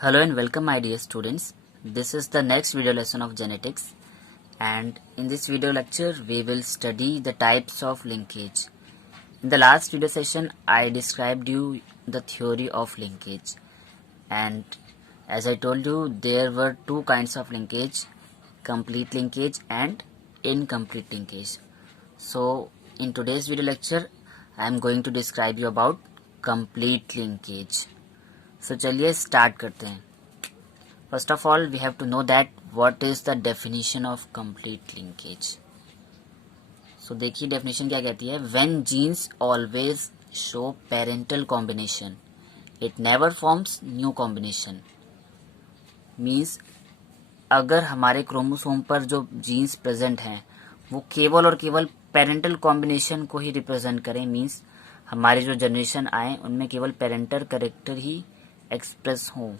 Hello and welcome my dear students. This is the next video lesson of genetics, and in this video lecture we will study the types of linkage. In the last video session I described you the theory of linkage, and as I told you there were two kinds of linkage, complete linkage and incomplete linkage. So in today's video lecture I am going to describe you about complete linkage. So चलिए start करते हैं. First of all, we have to know that what is the definition of complete linkage. So देखिए definition क्या कहती है. When genes always show parental combination, it never forms new combination. Means अगर हमारे chromosome पर जो जीन्स प्रेजेंट हैं वो केवल और केवल पेरेंटल कॉम्बिनेशन को ही रिप्रेजेंट करें, मीन्स हमारी जो जनरेशन आए उनमें केवल पेरेंटल कैरेक्टर ही एक्सप्रेस हो,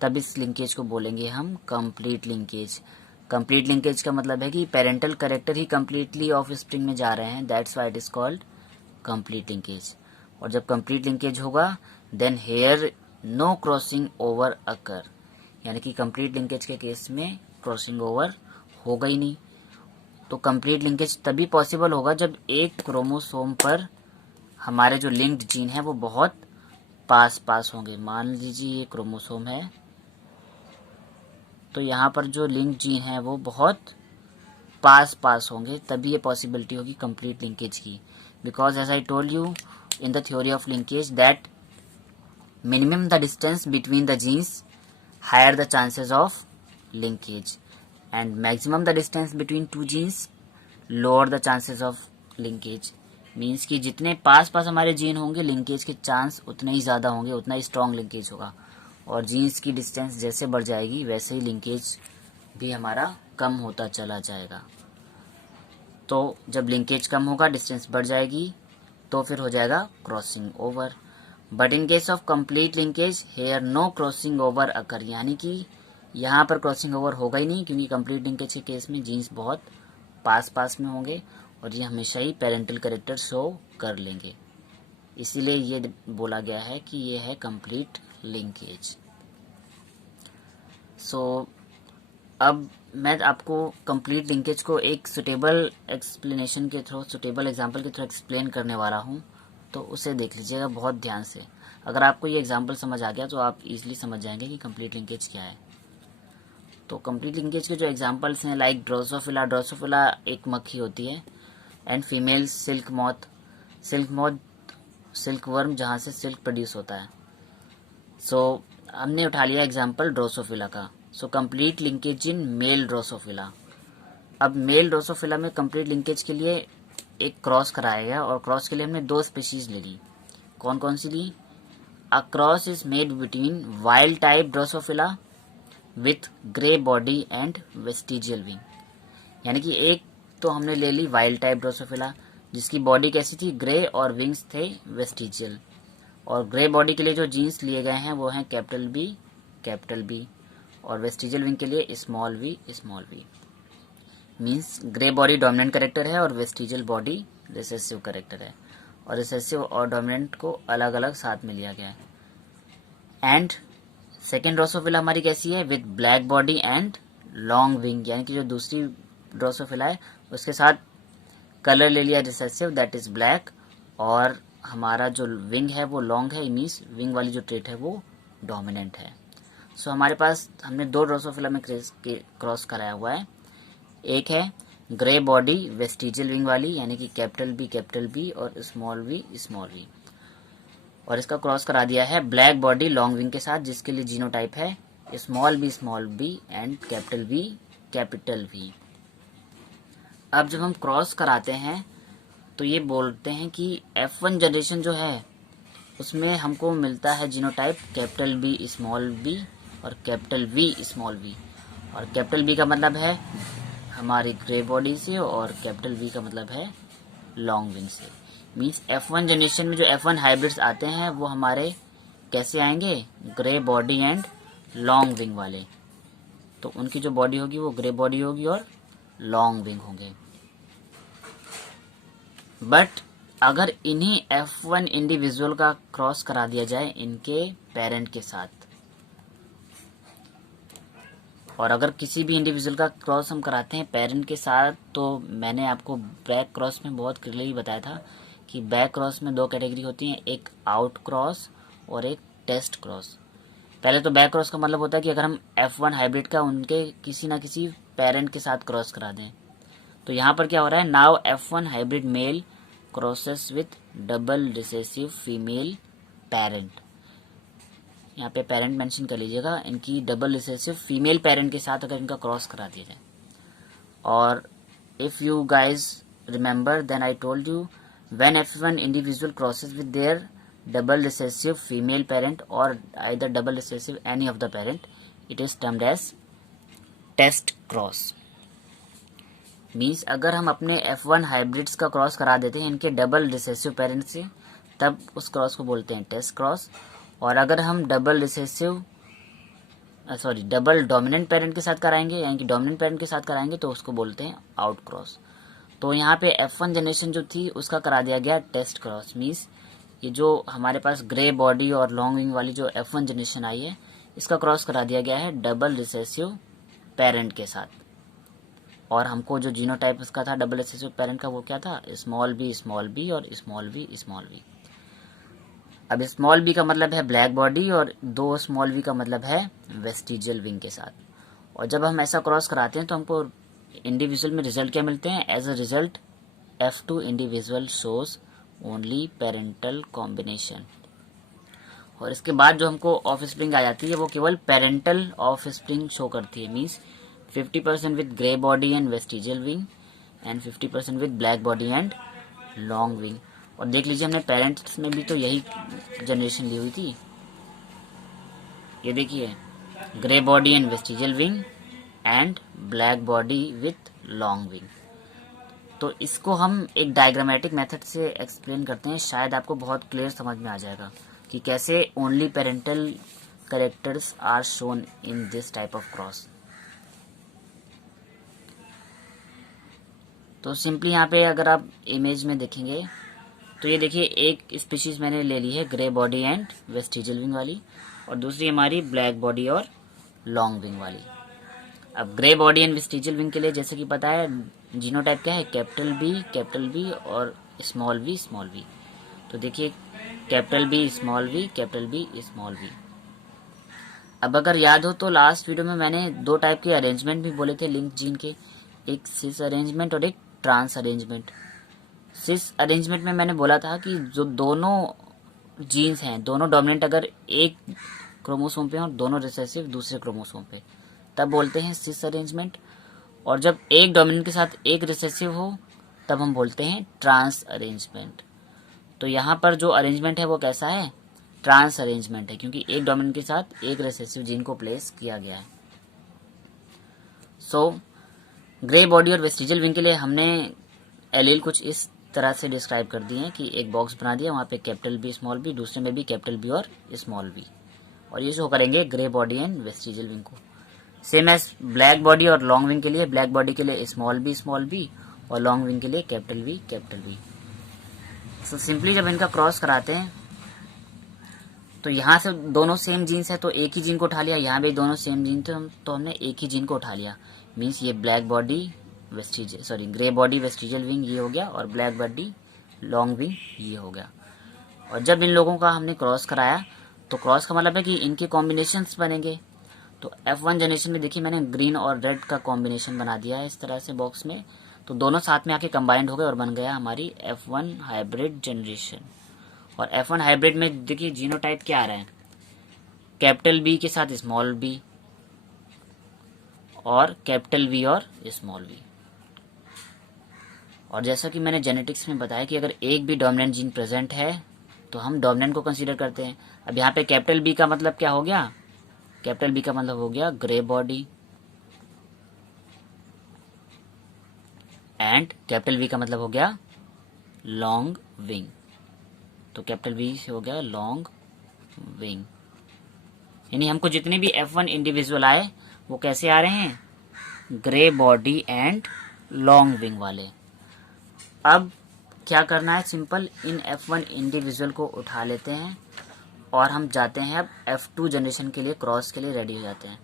तब इस लिंकेज को बोलेंगे हम कंप्लीट लिंकेज. कंप्लीट लिंकेज का मतलब है कि पेरेंटल कैरेक्टर ही कंप्लीटली ऑफ स्प्रिंग में जा रहे हैं, that's why it is called complete linkage. और जब कंप्लीट लिंकेज होगा then there no crossing over occur, यानी कि कंप्लीट लिंकेज के केस में क्रॉसिंग ओवर होगा ही नहीं. तो कंप्लीट लिंकेज तभी पॉसिबल होगा जब एक क्रोमोसोम पर हमारे जो लिंक्ड जीन है वो बहुत पास होंगे. मान लीजिए ये क्रोमोसोम है, तो यहाँ पर जो लिंक्ड जीन है वो बहुत पास होंगे, तभी ये पॉसिबिलिटी होगी कंप्लीट लिंकेज की. Because as I told you in the theory of linkage that minimum the distance between the genes higher the chances of linkage and maximum the distance between two genes lower the chances of linkage. Means कि जितने पास हमारे gene होंगे linkage के chance उतने ही ज़्यादा होंगे, उतना ही strong linkage होगा. और जीन्स की डिस्टेंस जैसे बढ़ जाएगी वैसे ही लिंकेज भी हमारा कम होता चला जाएगा. तो जब लिंकेज कम होगा डिस्टेंस बढ़ जाएगी तो फिर हो जाएगा crossing over. But in case of complete linkage there no crossing over occur, यानी कि यहाँ पर क्रॉसिंग ओवर होगा ही नहीं, क्योंकि कंप्लीट लिंकेज के केस में जीन्स बहुत पास में होंगे और ये हमेशा ही पेरेंटल कैरेक्टर शो कर लेंगे. इसीलिए ये बोला गया है कि ये है कंप्लीट लिंकेज. सो अब मैं आपको कंप्लीट लिंकेज को एक सुटेबल एक्सप्लेनेशन के थ्रू, सुटेबल एग्जांपल के थ्रू एक्सप्लेन करने वाला हूँ, तो उसे देख लीजिएगा बहुत ध्यान से. अगर आपको ये एग्जांपल समझ आ गया तो आप इजीली समझ जाएंगे कि कंप्लीट लिंकेज क्या है. तो कंप्लीट लिंकेज के जो एग्जांपल्स हैं लाइक ड्रोसोफिला एक मक्खी होती है, and female silk moth silk worm जहाँ से सिल्क प्रोड्यूस होता है. सो हमने उठा लिया एग्जांपल ड्रोसोफिला का. So complete linkage in male Drosophila. अब मेल ड्रोसोफिला में कंप्लीट लिंकेज के लिए एक क्रॉस कराया गया, और क्रॉस के लिए हमने दो स्पीशीज ले ली. कौन सी ली? A cross is made between wild type drosophila with grey body and vestigial wing. यानी कि एक तो हमने ले ली वाइल्ड टाइप ड्रोसोफिला जिसकी बॉडी कैसी थी, ग्रे, और विंग्स थे वेस्टिजियल. और ग्रे बॉडी के लिए जो जीन्स लिए गए हैं वो हैं कैपिटल बी, और वेस्टिजियल विंग के लिए small V. Means grey body dominant character है और वेस्टिजियल बॉडी रिसेसिव कैरेक्टर है, और रिसेसिव और डोमिनेंट को अलग अलग साथ में लिया गया है. एंड सेकेंड ड्रोसोफिला हमारी कैसी है? With black body and long wing, यानी कि जो दूसरी ड्रोसोफिला है उसके साथ कलर ले लिया रिसेसिव, दैट इज ब्लैक, और हमारा जो विंग है वो लॉन्ग है, मीन्स विंग वाली जो ट्रेट है वो डोमिनेंट है. सो हमारे पास हमने दो ड्रोसोफिला में क्रॉस कराया हुआ है. एक है ग्रे बॉडी वेस्टिजियल विंग वाली, यानी कि कैपिटल बी और स्मॉल वी, और इसका क्रॉस करा दिया है ब्लैक बॉडी लॉन्ग विंग के साथ, जिसके लिए जीनोटाइप है small B and capital V. अब जब हम क्रॉस कराते हैं तो ये बोलते हैं कि F1 जनरेशन जो है उसमें हमको मिलता है genotype capital B small B और कैपिटल वी स्मॉल वी. और कैपिटल बी का मतलब है हमारी ग्रे बॉडी से, और कैपिटल वी का मतलब है लॉन्ग विंग से. मीन्स F1 जनरेशन में जो F1 हाइब्रिड्स आते हैं वो हमारे कैसे आएंगे? Grey body and long wing वाले. तो उनकी जो बॉडी होगी वो ग्रे बॉडी होगी और लॉन्ग विंग होंगे. बट अगर इन्हीं F1 इंडिविजुअल का क्रॉस करा दिया जाए इनके पेरेंट के साथ, और अगर किसी भी इंडिविजुअल का क्रॉस हम कराते हैं पेरेंट के साथ, तो मैंने आपको बैक क्रॉस में बहुत क्लियरली बताया था कि बैक क्रॉस में दो कैटेगरी होती हैं, एक आउट क्रॉस और एक टेस्ट क्रॉस। पहले तो बैक क्रॉस का मतलब होता है कि अगर हम F1 हाइब्रिड का उनके किसी ना किसी पेरेंट के साथ क्रॉस करा दें। तो यहाँ पर क्या हो रहा है, now F1 hybrid male crosses with double recessive female parent. यहाँ पे पेरेंट मेंशन कर लीजिएगा, इनकी डबल रिसेसिव फीमेल पेरेंट के साथ अगर इनका क्रॉस करा दिया जाए। और if you guys remember, then I told you when F1 individual crosses with their double recessive female parent or either double recessive any of the parent, it is termed as test cross। Means अगर हम अपने F1 hybrids का cross करा देते हैं इनके double recessive parent से, तब उस क्रॉस को बोलते हैं टेस्ट क्रॉस। और अगर हम डबल डोमिनेंट पेरेंट के साथ कराएंगे, यानी कि डोमिनेंट पेरेंट के साथ कराएंगे, तो उसको बोलते हैं आउट क्रॉस। तो यहाँ पे F1 जनरेशन जो थी उसका करा दिया गया टेस्ट क्रॉस। मीन्स ये जो हमारे पास ग्रे बॉडी और लॉन्ग विंग वाली जो F1 जनरेशन आई है, इसका क्रॉस करा दिया गया है डबल रिसेसिव पेरेंट के साथ। और हमको जो जीनोटाइप उसका था डबल रिसेसिव पेरेंट का, वो क्या था, स्मॉल बी और स्मॉल बी। अब स्मॉल बी का मतलब है ब्लैक बॉडी और दो स्मॉल बी का मतलब है वेस्टिजियल विंग के साथ। और जब हम ऐसा क्रॉस कराते हैं तो हमको इंडिविजुअल में रिजल्ट क्या मिलते हैं, as a result F2 individual shows only parental combination. और इसके बाद जो हमको ऑफ स्प्रिंग आ जाती है वो केवल पेरेंटल ऑफ स्प्रिंग शो करती है। Means 50% with grey body and vestigial wing and 50% with black body and long wing. और देख लीजिए हमने पेरेंट्स में भी तो यही जनरेशन ली हुई थी। ये देखिए, grey body and vestigial wing and black body with long wing. तो इसको हम एक डायग्रामेटिक मेथड से एक्सप्लेन करते हैं, शायद आपको बहुत क्लियर समझ में आ जाएगा कि कैसे only parental characters are shown in this type of cross. तो सिंपली यहाँ पे अगर आप इमेज में देखेंगे तो ये देखिए, एक स्पीशीज मैंने ले ली है grey body and vestigial wing वाली, और दूसरी हमारी ब्लैक बॉडी और लॉन्ग विंग वाली। अब grey body and vestigial wing के लिए जैसे कि पता है जीनोटाइप क्या है, कैपिटल बी और स्मॉल वी। तो देखिए, कैपिटल बी स्मॉल वी। अब अगर याद हो तो लास्ट वीडियो में मैंने दो टाइप के अरेंजमेंट भी बोले थे लिंक जीन के, एक सिस अरेंजमेंट और एक ट्रांस अरेंजमेंट। सिस अरेंजमेंट में मैंने बोला था कि जो दोनों जीन्स हैं, दोनों डोमिनेंट अगर एक क्रोमोसोम पे हो और दोनों रिसेसिव दूसरे क्रोमोसोम पे, तब बोलते हैं सिस अरेंजमेंट। और जब एक डोमिनेंट के साथ एक रिसेसिव हो तब हम बोलते हैं ट्रांस अरेंजमेंट। तो यहाँ पर जो अरेंजमेंट है वो कैसा है, ट्रांस अरेंजमेंट है, क्योंकि एक डोमिनेंट के साथ एक रिसेसिव जीन को प्लेस किया गया है। सो ग्रे बॉडी और वेस्टिजियल विंग के लिए हमने एलील कुछ इस तरह से डिस्क्राइब कर दिए हैं कि एक बॉक्स बना दिया, वहाँ पे कैपिटल बी स्मॉल बी, दूसरे में भी कैपिटल बी और स्मॉल बी, और ये शो करेंगे grey body and vestigial wing को। सेम एज ब्लैक बॉडी और लॉन्ग विंग के लिए, ब्लैक बॉडी के लिए स्मॉल बी और लॉन्ग विंग के लिए कैपिटल बी। सो सिंपली जब इनका क्रॉस कराते हैं तो यहाँ से दोनों सेम जीन्स है तो एक ही जीन को उठा लिया, यहाँ भी दोनों सेम जीन थे तो हमने एक ही जीन को उठा लिया। मीन्स ये ग्रे बॉडी वेस्टिजियल विंग ये हो गया, और ब्लैक बॉडी लॉन्ग विंग ये हो गया। और जब इन लोगों का हमने क्रॉस कराया तो क्रॉस का मतलब है कि इनके कॉम्बिनेशंस बनेंगे। तो F1 जनरेशन में देखिए मैंने ग्रीन और रेड का कॉम्बिनेशन बना दिया है इस तरह से बॉक्स में, तो दोनों साथ में आके कंबाइंड हो गए और बन गया हमारी F1 हाइब्रिड जनरेशन। और F1 हाइब्रिड में देखिए जीनोटाइप क्या आ रहा है, कैपिटल बी के साथ स्मॉल बी और कैपिटल वी और स्मॉल वी। और जैसा कि मैंने जेनेटिक्स में बताया कि अगर एक भी डोमिनेंट जीन प्रेजेंट है तो हम डोमिनेंट को कंसीडर करते हैं। अब यहाँ पे कैपिटल बी का मतलब क्या हो गया, कैपिटल बी का मतलब हो गया grey body, and capital we का मतलब हो गया लॉन्ग विंग। तो कैपिटल वी से हो गया लॉन्ग विंग, यानी हमको जितने भी F1 इंडिविजुअल आए वो कैसे आ रहे हैं, grey body and long wing वाले। अब क्या करना है, सिंपल इन F1 इंडिविजुअल को उठा लेते हैं और हम जाते हैं अब F2 जनरेशन के लिए क्रॉस के लिए रेडी हो जाते हैं।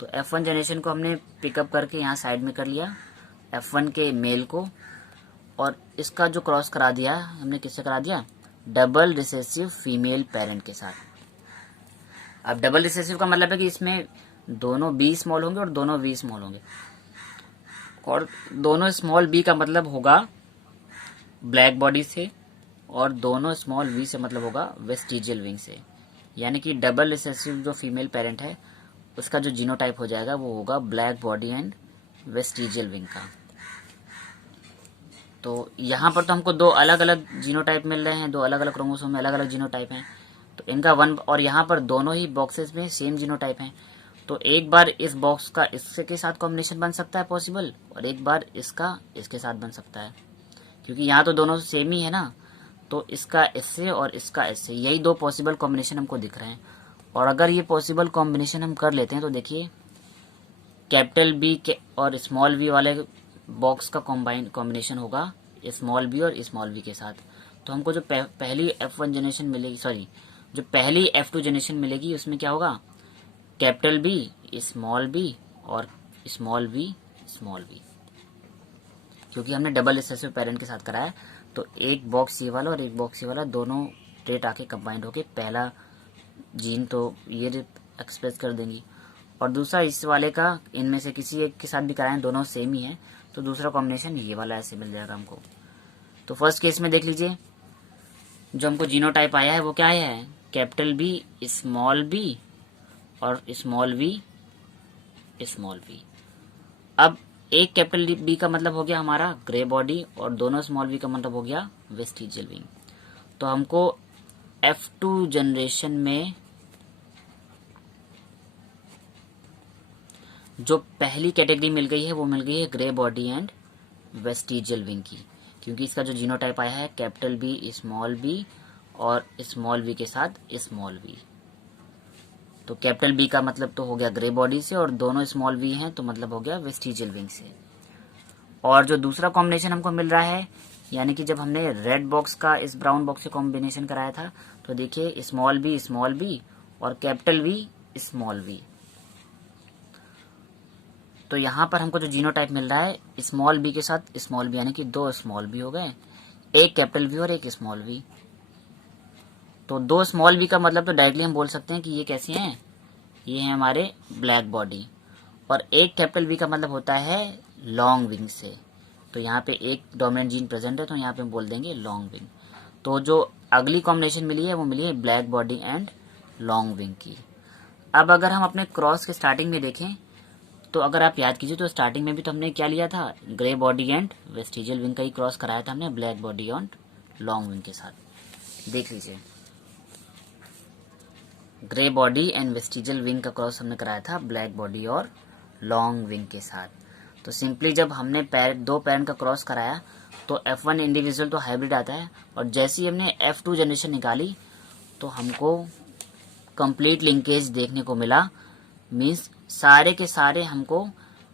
तो F1 जनरेशन को हमने पिकअप करके यहाँ साइड में कर लिया, F1 के मेल को, और इसका जो क्रॉस करा दिया हमने किससे करा दिया, डबल रिसेसिव फीमेल पेरेंट के साथ। अब डबल रिसेसिव का मतलब है कि इसमें दोनों बी स्मॉल होंगे और दोनों वी स्मॉल होंगे, और दोनों स्मॉल बी का मतलब होगा ब्लैक बॉडी से, और दोनों स्मॉल वी से मतलब होगा वेस्टिजियल विंग से। यानी कि डबल रिसेसिव जो फीमेल पेरेंट है उसका जो जीनोटाइप हो जाएगा वो होगा black body and vestigial wing का। तो यहाँ पर तो हमको दो अलग अलग जीनोटाइप मिल रहे हैं, दो अलग अलग क्रोमोसोम में अलग अलग जीनोटाइप हैं, तो इनका वन, और यहाँ पर दोनों ही बॉक्सेस में सेम जीनोटाइप हैं। तो एक बार इस बॉक्स का इसके के साथ कॉम्बिनेशन बन सकता है पॉसिबल, और एक बार इसका इसके साथ बन सकता है, क्योंकि यहाँ तो दोनों सेम ही है ना। तो इसका इससे और इसका इससे, यही दो पॉसिबल कॉम्बिनेशन हमको दिख रहे हैं। और अगर ये पॉसिबल कॉम्बिनेशन हम कर लेते हैं तो देखिए कैपिटल बी के और स्मॉल वी वाले बॉक्स का कॉम्बिनेशन होगा स्मॉल बी और स्मॉल वी के साथ। तो हमको जो पहली F1 जनरेशन मिलेगी, सॉरी जो पहली F2 जनरेशन मिलेगी उसमें क्या होगा, कैपिटल बी स्मॉल बी और स्मॉल बी स्मॉल बी, क्योंकि हमने डबल रिसेसिव पेरेंट के साथ कराया। तो एक बॉक्स ये वाला और एक बॉक्स ये वाला, दोनों ट्रेट आके कंबाइंड होके पहला जीन तो ये एक्सप्रेस कर देंगी, और दूसरा इस वाले का इनमें से किसी एक के साथ भी कराएं, दोनों सेम ही है, तो दूसरा कॉम्बिनेशन ये वाला ऐसे मिल जाएगा हमको। तो फर्स्ट केस में देख लीजिए जो हमको जीनोटाइप आया है वो क्या आया है, कैपिटल बी स्मॉल बी और स्मॉल बी स्मॉल बी। अब एक कैपिटल बी का मतलब हो गया हमारा ग्रे बॉडी, और दोनों स्मॉल बी का मतलब हो गया वेस्टिजियल विंग। तो हमको F2 जनरेशन में जो पहली कैटेगरी मिल गई है वो मिल गई है grey body and vestigial wing की, क्योंकि इसका जो जीनोटाइप आया है कैपिटल बी स्मॉल बी और स्मॉल बी के साथ स्मॉल बी। तो कैपिटल बी का मतलब तो हो गया ग्रे बॉडी से, और दोनों स्मॉल बी हैं तो मतलब हो गया वेस्टिजियल विंग से। और जो दूसरा कॉम्बिनेशन हमको मिल रहा है, यानी कि जब हमने रेड बॉक्स का इस ब्राउन बॉक्स से कॉम्बिनेशन कराया था, तो देखिए स्मॉल बी और कैपिटल बी स्मॉल बी। तो यहाँ पर हमको जो जीनोटाइप मिल रहा है स्मॉल बी के साथ स्मॉल बी, यानी कि दो स्मॉल बी हो गए, एक कैपिटल बी और एक स्मॉल बी। तो दो स्मॉल बी का मतलब तो डायरेक्टली हम बोल सकते हैं कि ये कैसे हैं, ये हैं हमारे ब्लैक बॉडी, और एक कैपिटल बी का मतलब होता है लॉन्ग विंग से। तो यहाँ पे एक डोमिनेंट जीन प्रेजेंट है तो यहाँ पे हम बोल देंगे लॉन्ग विंग। तो जो अगली कॉम्बिनेशन मिली है वो मिली है black body and long wing की। अब अगर हम अपने क्रॉस के स्टार्टिंग में देखें तो अगर आप याद कीजिए तो स्टार्टिंग में भी तो हमने क्या लिया था, grey body and vestigial wing का ही क्रॉस कराया था हमने black body and long wing के साथ। देख लीजिए grey body and vestigial wing का क्रॉस हमने कराया था ब्लैक बॉडी और लॉन्ग विंग के साथ। तो सिंपली जब हमने दो पेरेंट का क्रॉस कराया तो F1 इंडिविजुअल तो हाइब्रिड आता है, और जैसे ही हमने F2 जनरेशन निकाली तो हमको कंप्लीट लिंकेज देखने को मिला। मीन्स सारे के सारे हमको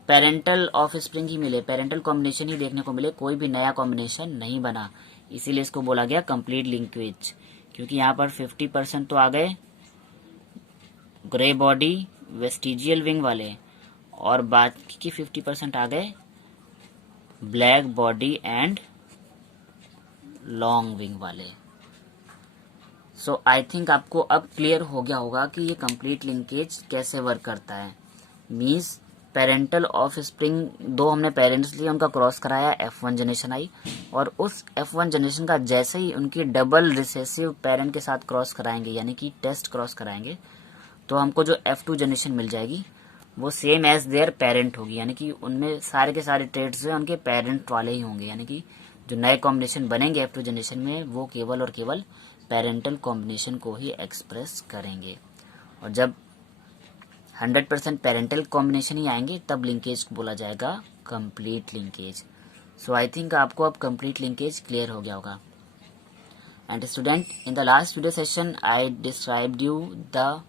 पेरेंटल ऑफ स्प्रिंग ही मिले, पेरेंटल कॉम्बिनेशन ही देखने को मिले, कोई भी नया कॉम्बिनेशन नहीं बना। इसीलिए इसको बोला गया कंप्लीट लिंकेज, क्योंकि यहाँ पर 50% तो आ गए ग्रे बॉडी वेस्टिजियल विंग वाले, और बाकी की 50% आ गए black body and long wing वाले। सो आई थिंक आपको अब क्लियर हो गया होगा कि ये कंप्लीट लिंकेज कैसे वर्क करता है। मीन्स पेरेंटल ऑफ स्प्रिंग दो हमने पेरेंट्स लिए, उनका क्रॉस कराया, F1 जनरेशन आई, और उस F1 जनरेशन का जैसे ही उनकी डबल रिसेसिव पेरेंट के साथ क्रॉस कराएंगे, यानी कि टेस्ट क्रॉस कराएंगे, तो हमको जो F2 जनरेशन मिल जाएगी वो सेम एज देयर पेरेंट होगी, यानी कि उनमें सारे के सारे ट्रेड्स जो है उनके पेरेंट वाले ही होंगे। यानी कि जो नए कॉम्बिनेशन बनेंगे F2 जनरेशन में वो केवल और केवल पेरेंटल कॉम्बिनेशन को ही एक्सप्रेस करेंगे, और जब 100% पेरेंटल कॉम्बिनेशन ही आएंगे तब लिंकेज को बोला जाएगा complete linkage. So I think आपको अब कंप्लीट लिंकेज क्लियर हो गया होगा। And student, in the last video session I described you the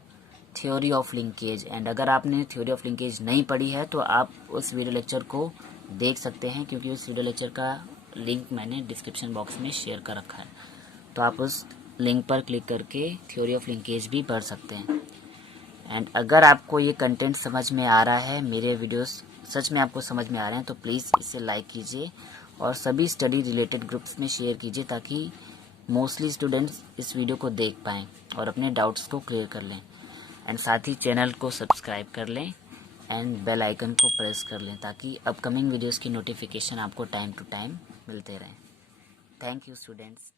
theory of linkage, and अगर आपने थ्योरी ऑफ लिंकेज नहीं पढ़ी है तो आप उस वीडियो लेक्चर को देख सकते हैं, क्योंकि उस वीडियो लेक्चर का लिंक मैंने डिस्क्रिप्शन बॉक्स में शेयर कर रखा है। तो आप उस लिंक पर क्लिक करके थ्योरी ऑफ लिंकेज भी पढ़ सकते हैं। एंड अगर आपको ये कंटेंट समझ में आ रहा है, मेरे वीडियोस सच में आपको समझ में आ रहे हैं, तो प्लीज़ इसे लाइक कीजिए और सभी स्टडी रिलेटेड ग्रुप्स में शेयर कीजिए ताकि मोस्टली स्टूडेंट्स इस वीडियो को देख पाएँ और अपने डाउट्स को क्लियर कर लें। एंड साथ ही चैनल को सब्सक्राइब कर लें एंड बेल आइकन को प्रेस कर लें ताकि अपकमिंग वीडियोस की नोटिफिकेशन आपको टाइम टू टाइम मिलते रहें। Thank you students.